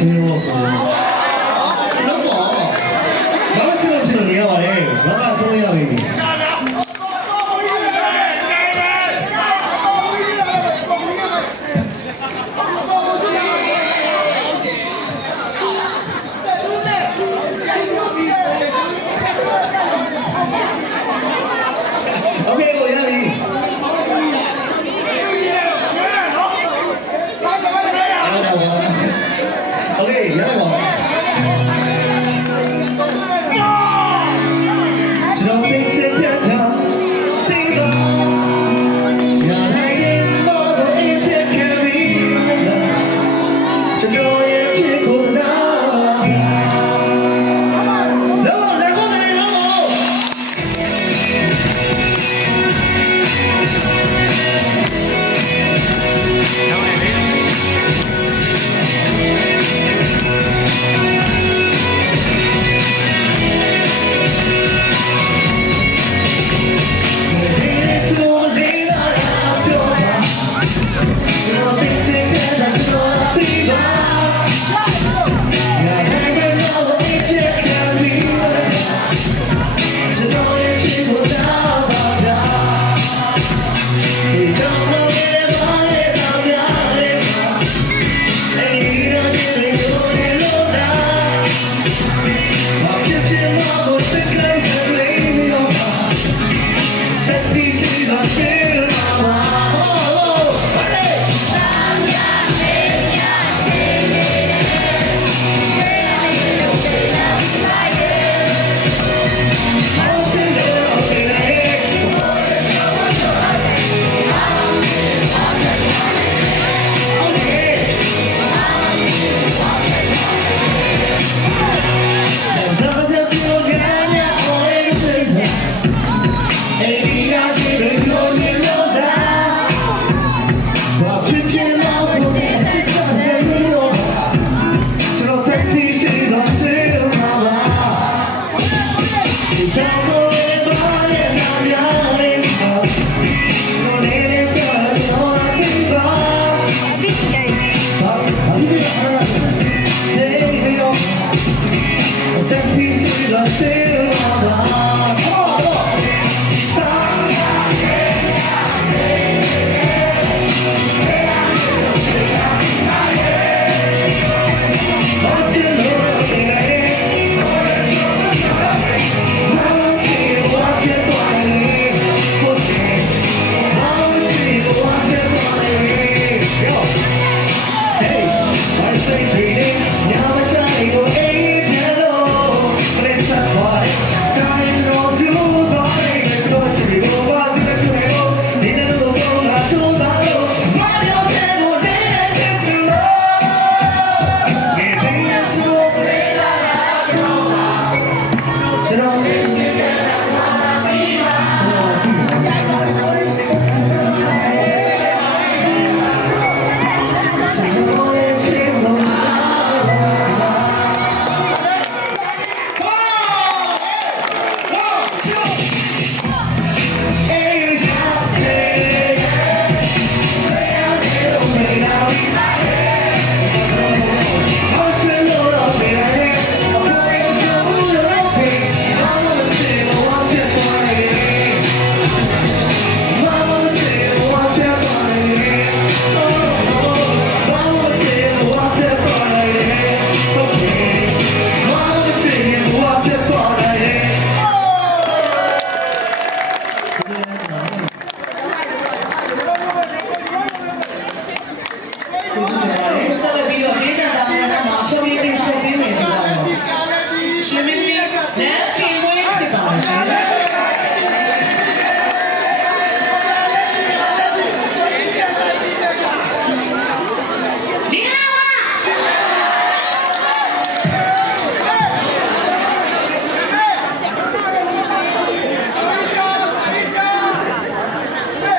ချင်းလို့ဆိုတော့ပေါ့ဘာလို့ချင်းလို့နေရပါလဲဘာကဖုန်းရပြီ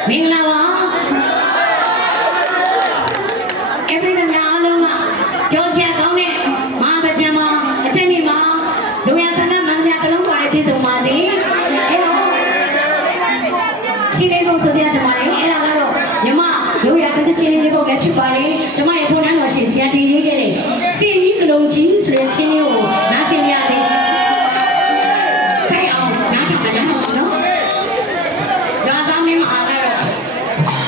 မင်္ဂလာပါeverything များအားလုံးကပြောစရာကောင်းတဲ့မဟာဗကြံမှာအချက်နေမှာလူရဆန္ဒမန္တများတစ်လုံးပါတဲ့ပြည်စုံပါစေအဲ့တော့ချင်းလေးလို့ဆိုပြကြပါမယ်အဲ့ဒါကတော့ညီမရိုးရာတတိချင်းလေးလေးပေါ့ကဖြစ်ပါတယ်ကျွန်မရဲ့ထုံးတန်းတော်ရှင်ဆရာတီရေးခဲ့တဲ့စင်ကြီး ကြီးဆိုတဲ့ချင်းလေးကိုနားဆင်ရစေထိုင်အောင်နားထောင်မယ်နော်ဒါစားမင်းမအားကတော့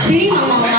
ဒီမောင်ပါ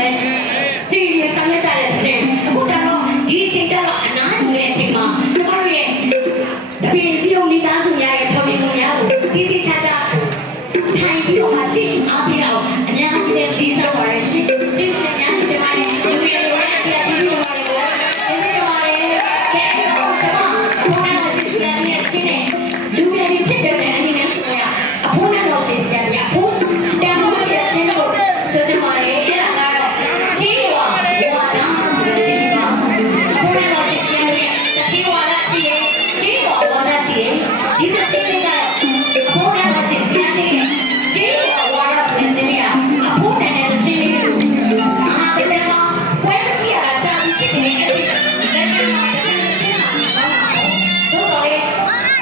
ပဲစီရီဆောင်ရွက်ကြတဲ့အချိန်အခုကျတော့ဒီအချိန်ကျတော့အနားယူတဲ့အချိန်မှာကျမတို့ရဲ့တပင်းစီယုံမိသားစုများရဲ့ထော်ပြမှုများကိုတိတိကျကျထိုင်ပြီးတော့မှကြည့်ရှုအားပေးအောင်အများကြီးနဲ့ဒီစားပါရရှိကျေးဇူးနဲ့များတင်ပါတယ်လူတွေရဲ့တရားကျေးဇူးတင်ပါတယ်ကျေးဇူးတင်ပါတယ်ကဲတော့ကျမဘုရားရှိဆရာကြီးရဲ့ချင်းနဲ့လူတွေဖြစ်တဲ့အနေနဲ့ဆိုရအဖိုးနဲ့တော်ရှိဆရာကြီးအဖိုးတန်ဖိုးရှိတဲ့ချင်းတို့ဆိုကြပါလေအဲ့ဒါကတော့ကြီးဝါဒဆိုတဲ့ချင်းပါဘုရားတော်ရှိဆရာကြီးတတိဝါဒရှိရဲ့ကြီးဝါဝါဒရှိရဲ့ဒီတစ်ချင်းလေးကတော့ဘုရားတော်ရှိဆရာကြီးကြီးဝါဝါဒဆိုတဲ့ချင်းကအဖိုးတန်တဲ့ချင်းလေးကိုမဟာကကြမှာပွဲမကြည့်ရတာကြာပြီဖြစ်နေတယ်လက်ရှိမှာတချင်းချင်းမှာတော့တော့လေ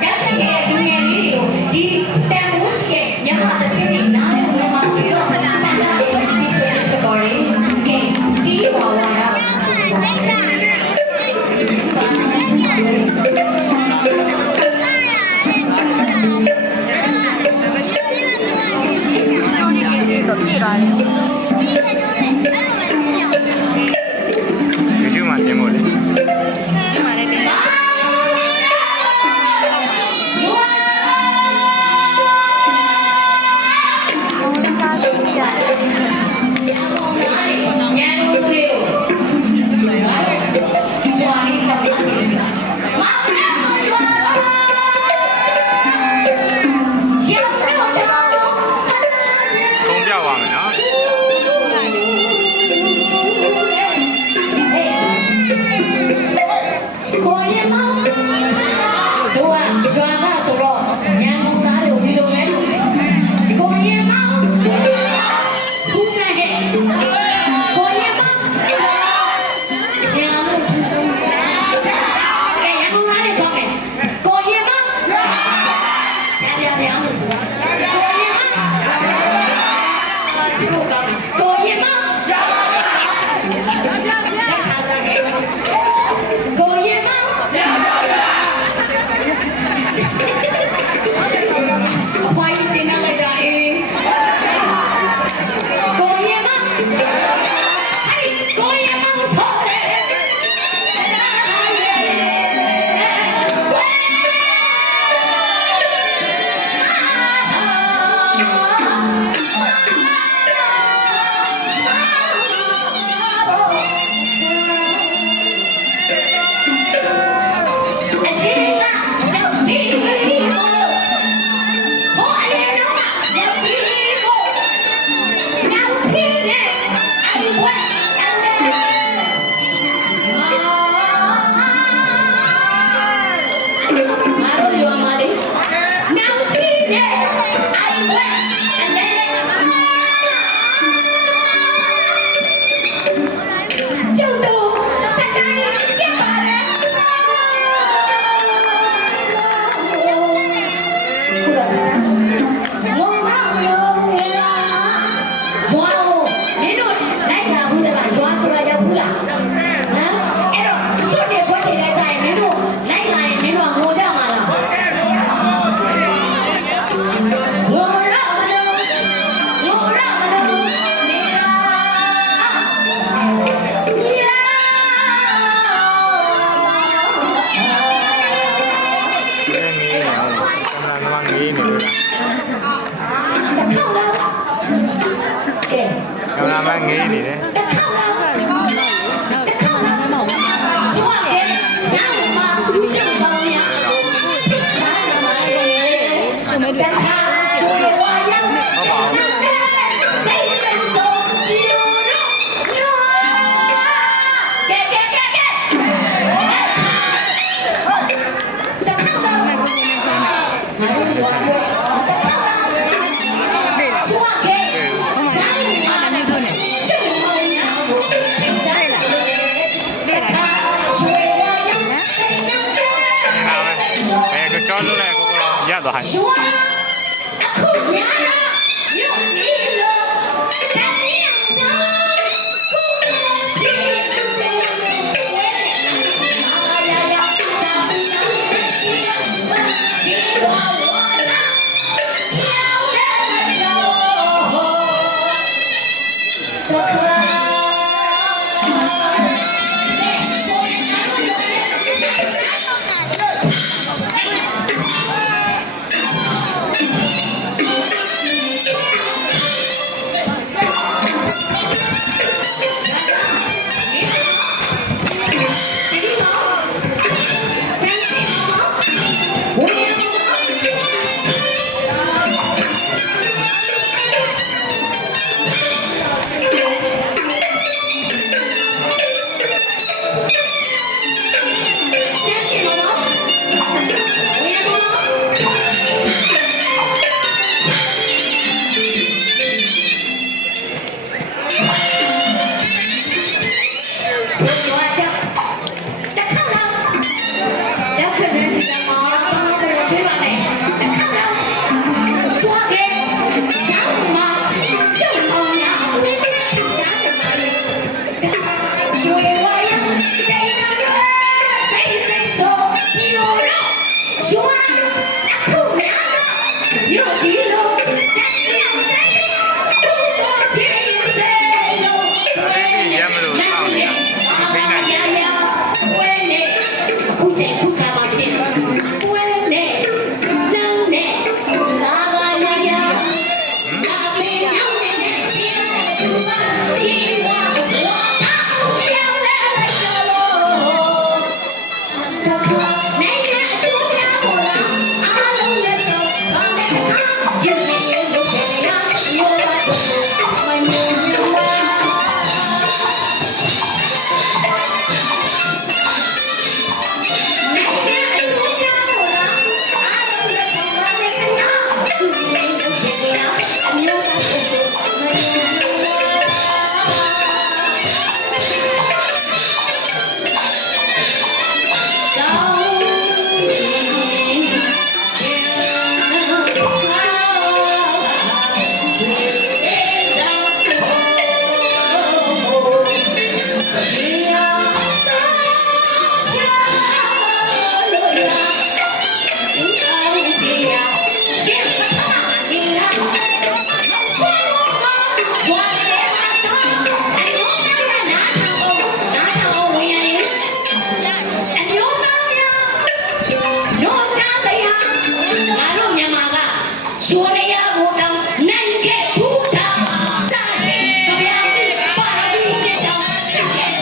ရရှိတဲ့လူငယ်လေးတွေကိုဒီတန်ဖိုးရှိရဲ့ညမတစ်ချင်းလေးနားနဲ့ဝင်ပါစေတော့စံတာဒီဆိုရင်ဖြစ်ပါလေကဲကြီးဝါဝါဒဆိုတဲ့ပါYouTube မှာတင်ဖို့လေ ကုန်ပြပါမယ်နော် ကိုရင်မောင်တို့ကရွာကဆိုတော့ရန်ကုန်သားတွေကိုဒီလိုပဲကိုရင်မောင်ဘူးစားခဲ့ကိုရင်မောင်ရန်ကုန်ဘူးစားကဲရန်ကုန်သားတွေပြောမယ်ကိုရင်မောင်ပြန်လို့ဆိုတာကိုရင်မောင်ချစ်ဖို့ကောင်းတယ်ကိုရင်မောင်ကိုရင်မောင်အဖွားကြီးကျင်းလိုက်တာအေးကိုရင်မောင်ဟဲ့ကိုရင်မောင်ဆိုတယ်အရှိကရောက်ပြီဟောအရင်တော့ရောက်ပြီနောက်ချင်တယ်အိုင်ဝဲအဲ့ဒါငါတို့ရောမလေးနောက်ချင်တယ်အိုင်ဝဲအဲ့ဒါကျုပ်တို့စတိုင်းပြပါတယ်ခုတော့မောင်မောင်ရောရွာကိုမင်းတို့လိုက်လာဘူးတလားရွာဆိုတာရောက်ဘူးလားဟမ်အဲ့တော့စွတ်နေဘွက်တွေလည်းကြာရင်မင်းတို့လိုက်လာရင်မင်းတို့ငိုကြမှာလားငိုရမလို့ငိုရမလို့နေရာငေးနေအောင်ကင်မရာမန်ငေးနေလို့ကင်မရာမန်ငေးနေတယ် ကျော်လို့လည်းကိုရသွားဟိုင်း ရွာအခုညာရုပ်ပြီးလို့တန်ရအောင်စာကိုကြည့်လို့ဝဲအာရရစာပြီးတော့ရှိရကြည့်လို့ဝါလာရောက်တဲ့တော့ဟောတခါ ရှိုးရဘုံတောင်နိုင်ခဲ့ဘူးတာစာရှိကြပြားပါရမီရှိတောင်ချက်ခဲ့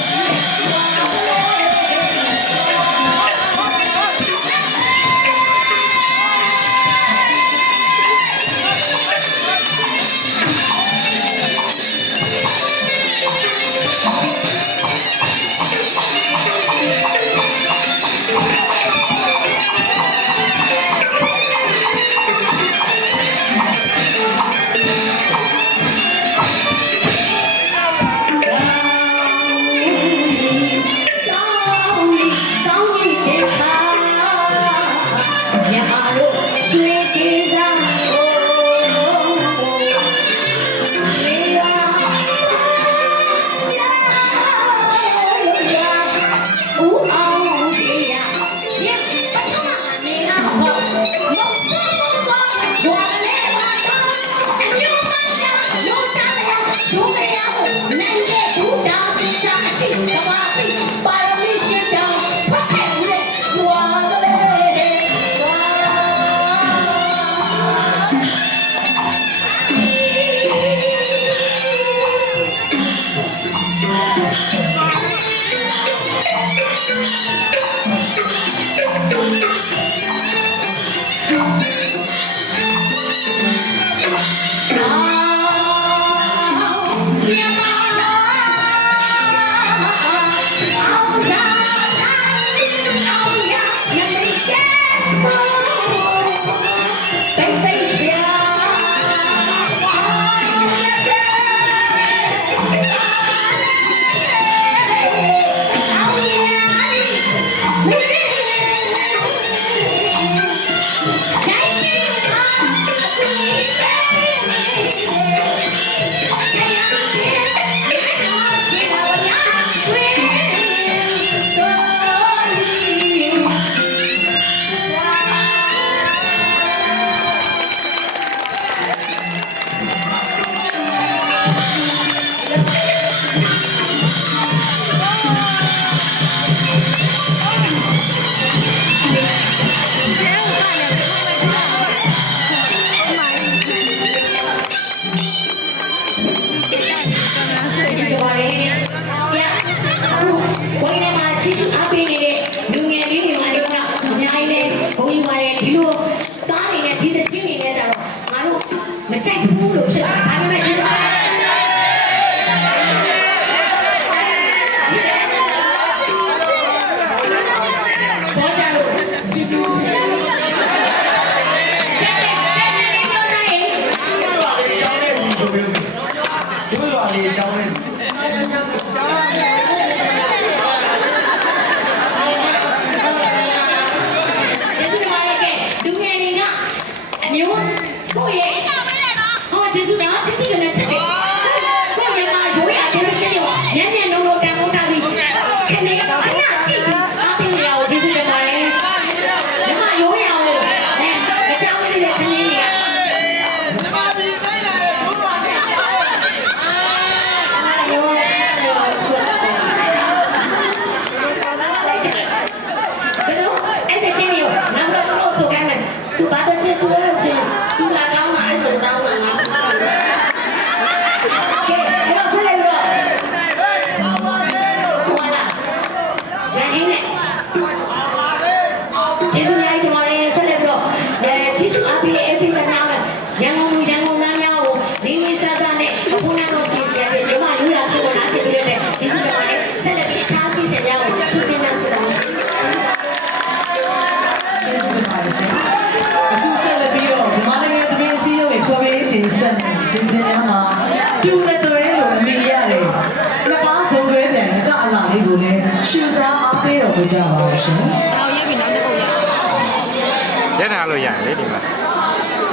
ရထားလို့ရတယ်လေဒီမှာ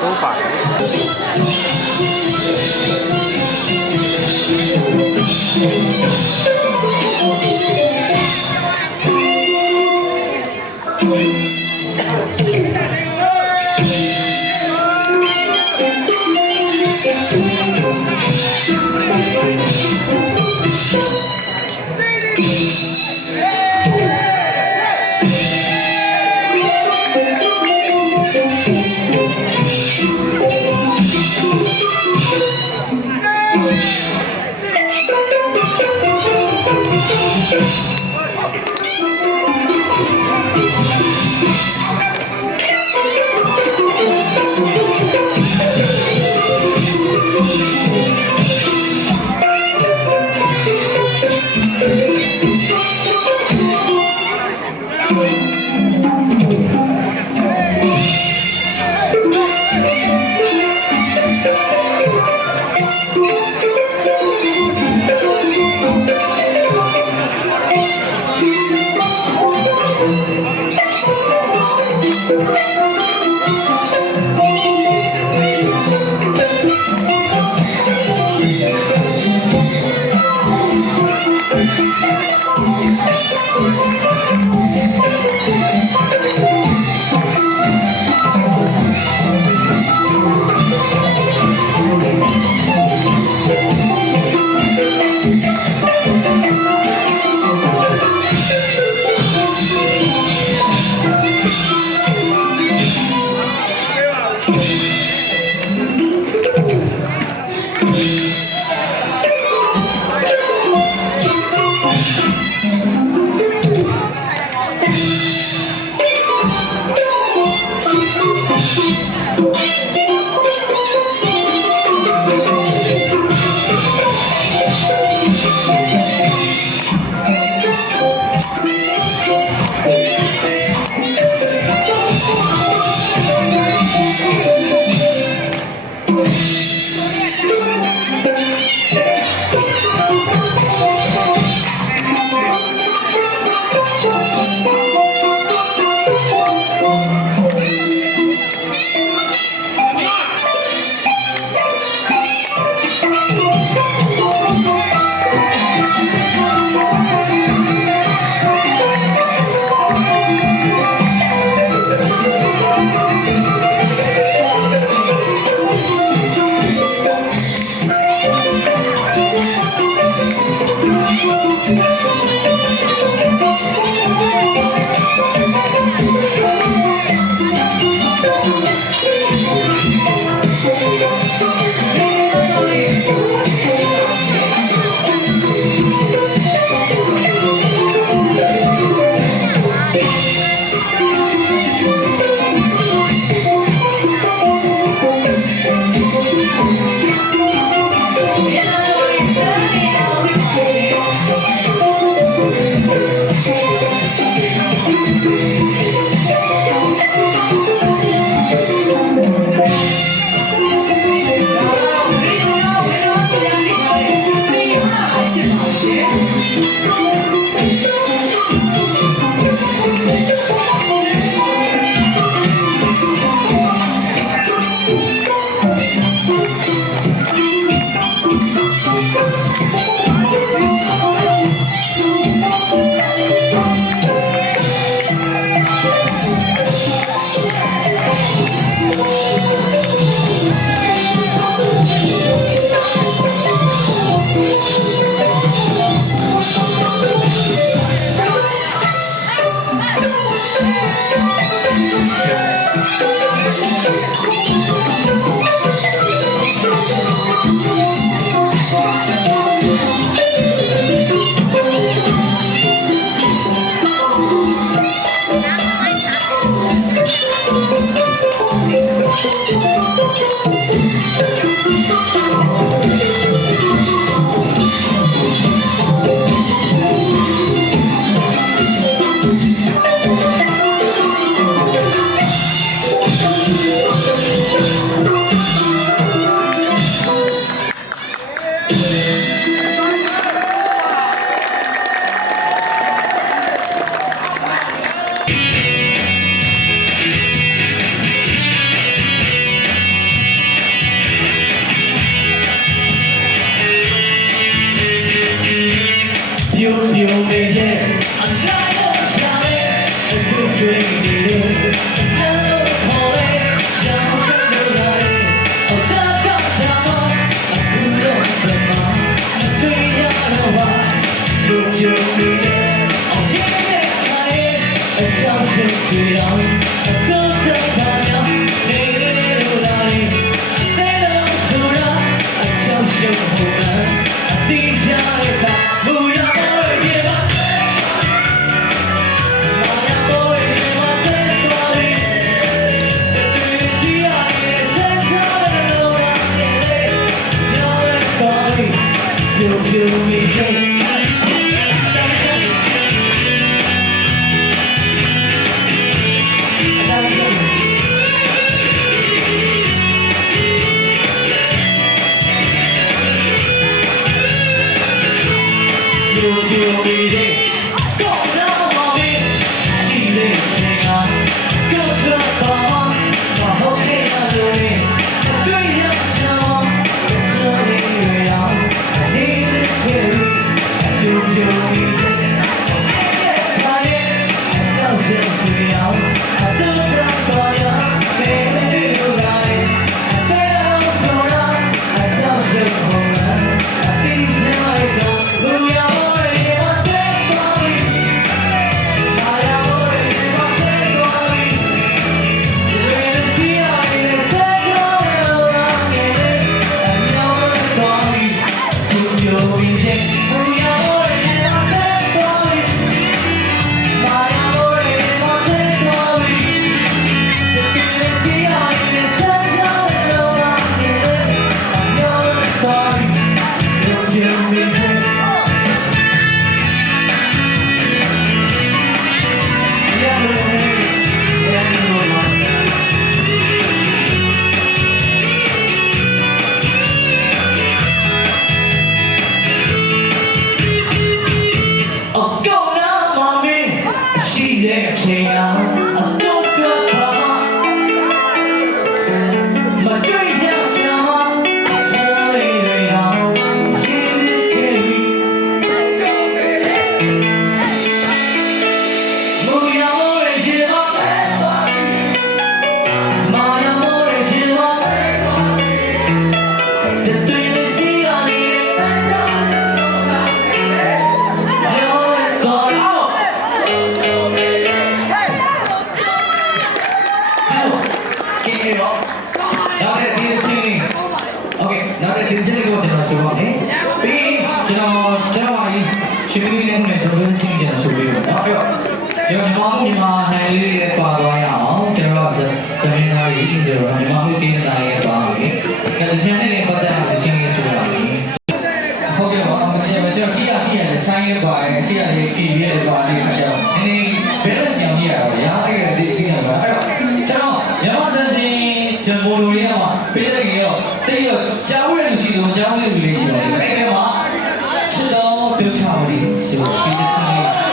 ပိုးပါတယ် Thank ဆိုင်ရပါတယ်ရှေ့ကနေပြည်ပြည့်သွားတဲ့ခါကျတော့နည်းနည်းဘယ်လိုဆင်အောင်ကြည့်ရတော့ရားအဲ့ဒီသိနေပါအဲ့တော့ကျွန်တော်မြန်မာသစင်ဂျမ်မိုလိုရီယာမှာပြည်တဲ့ကြီးတော့တိတ်တော့ကြားဝဲလူရှိတော့ကြားဝဲလူလေးရှိတော့အဲ့ဒီမှာချစ်တော်ဒုက္ခဝရီဆိုပြီးတဲ့ဆိုင်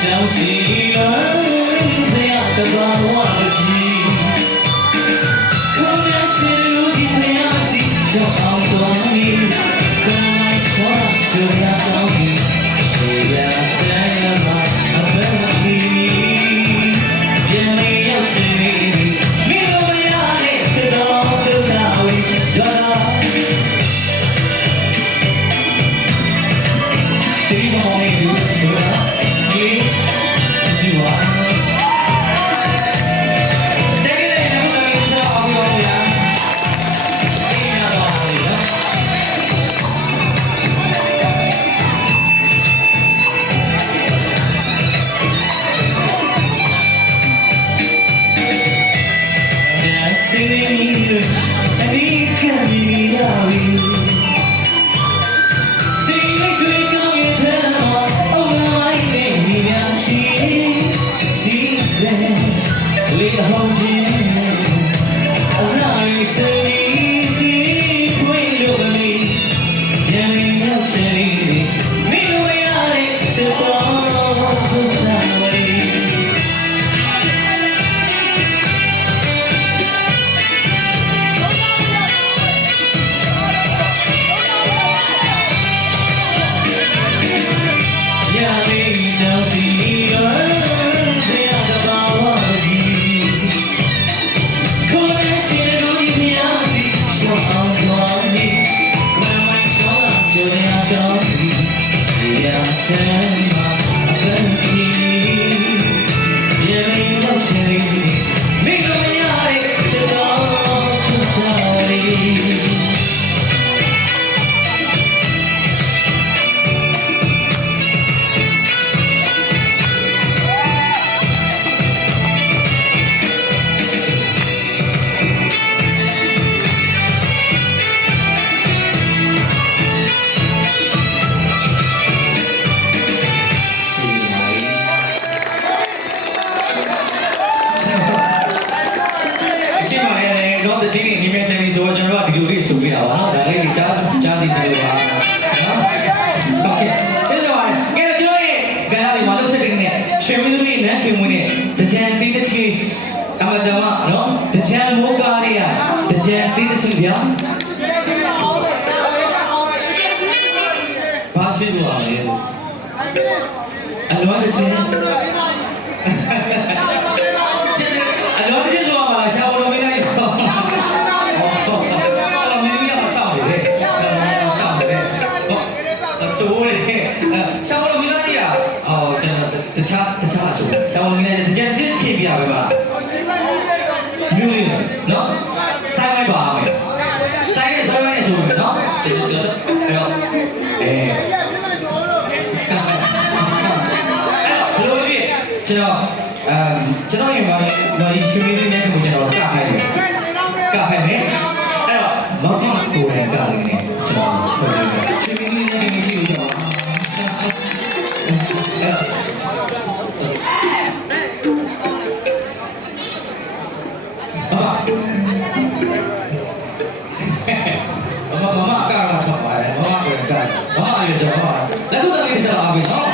Don't see you, they are the one of you. Come down, see you, see, so I'm going. Come on, talk to that doggy. Say that I say I'm better than you. Give me your city. Me know you're next to the Tower. Do you want me to do that? You are. အလွမ်းတစ်ချင်းအလွမ်းတစ်ချင်းဆိုပါလားရှာဝတော်မင်းသားကြီးဆိုတော့မင်းသမီးကမဆောက်လေဆောက်တယ်ဟုတ်ဆိုးတယ်ရှာဝတော်မင်းသားကြီးကကျွန်တော်တခြားဆိုရှာဝတော်မင်းသားကြီးတကြံစင်းပြင်ပြပါပဲမျိုးလေးနော်ဆိုင်လိုက်ပါမယ်ဆိုင်ရဲ့ဆိုမယ်နော်ကျွန်တော်အဲ့တော့ကျွန်တော်ရင်ဘာလို့ရှင်မင်းလေးနဲ့ကိုကျွန်တော်ကခိုင်းတယ်အဲ့တော့မမကိုလည်းကလည်းနေကျွန်တော်ပြောတယ်ရှင်မင်းလေးနဲ့မရှိဘူးကျွန်တော်မမကတော့ဆောက်ပါတယ်မမကိုလည်းကမမရေဆိုတော့လက်ခုသမီးဆက်လာပြီနော်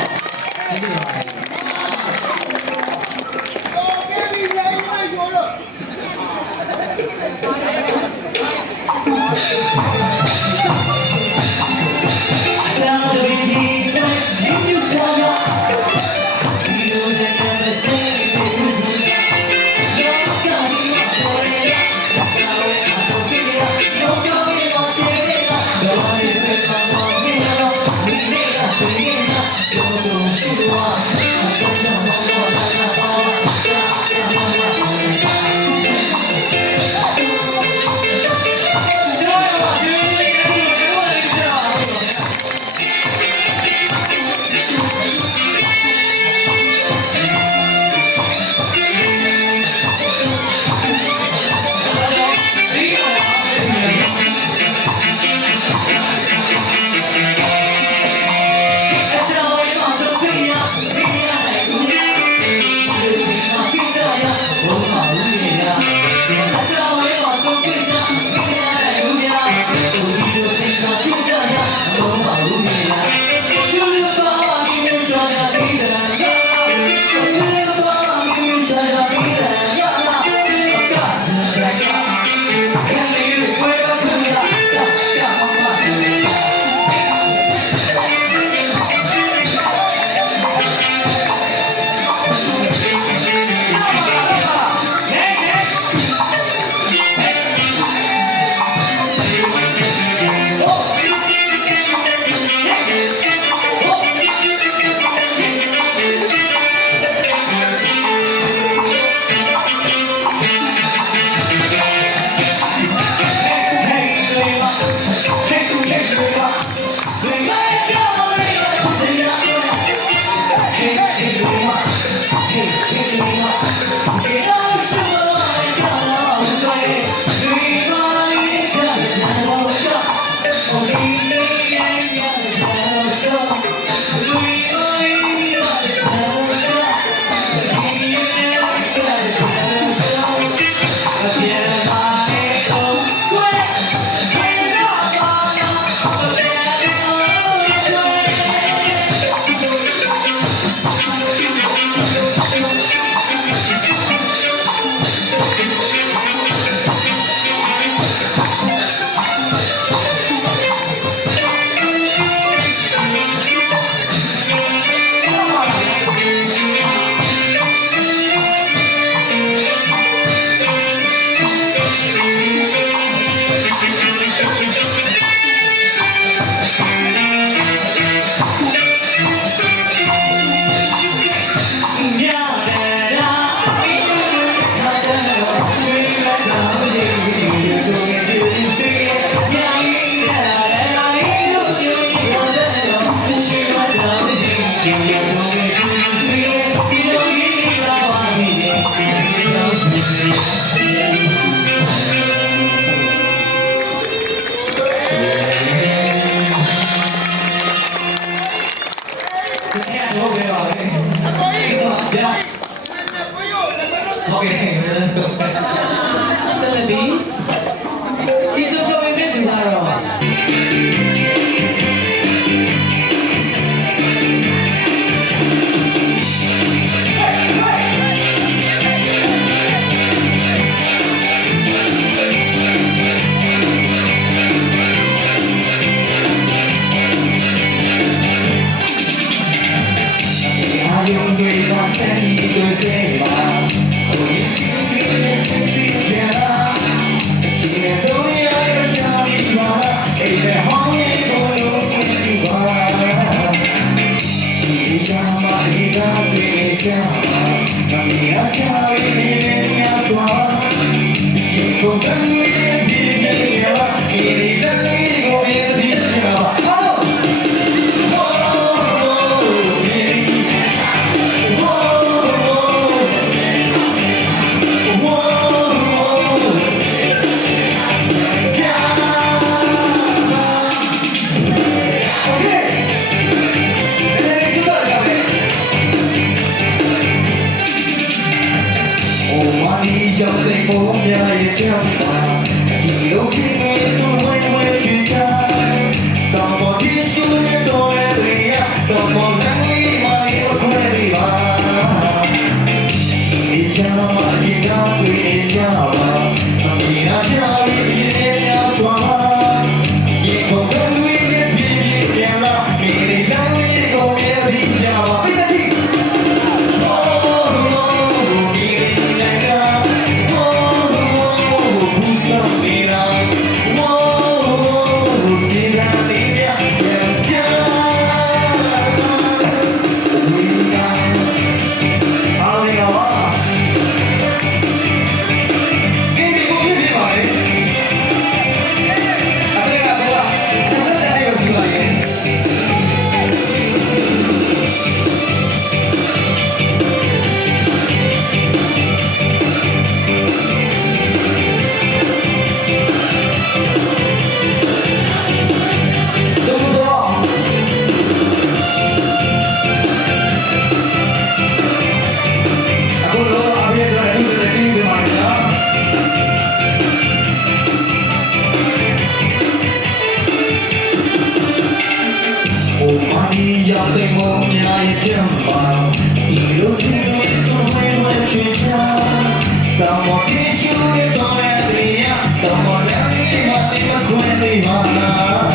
သိမို့များရဲ့ကြံပါဒီလိုချင်လို့ဆိုဝဲဝဲချင်ချာတောင်းမဖြစ်ရှူရတော့ရတဲ့ရတောင်းမလည်းမသိမခွင့်လေးပါ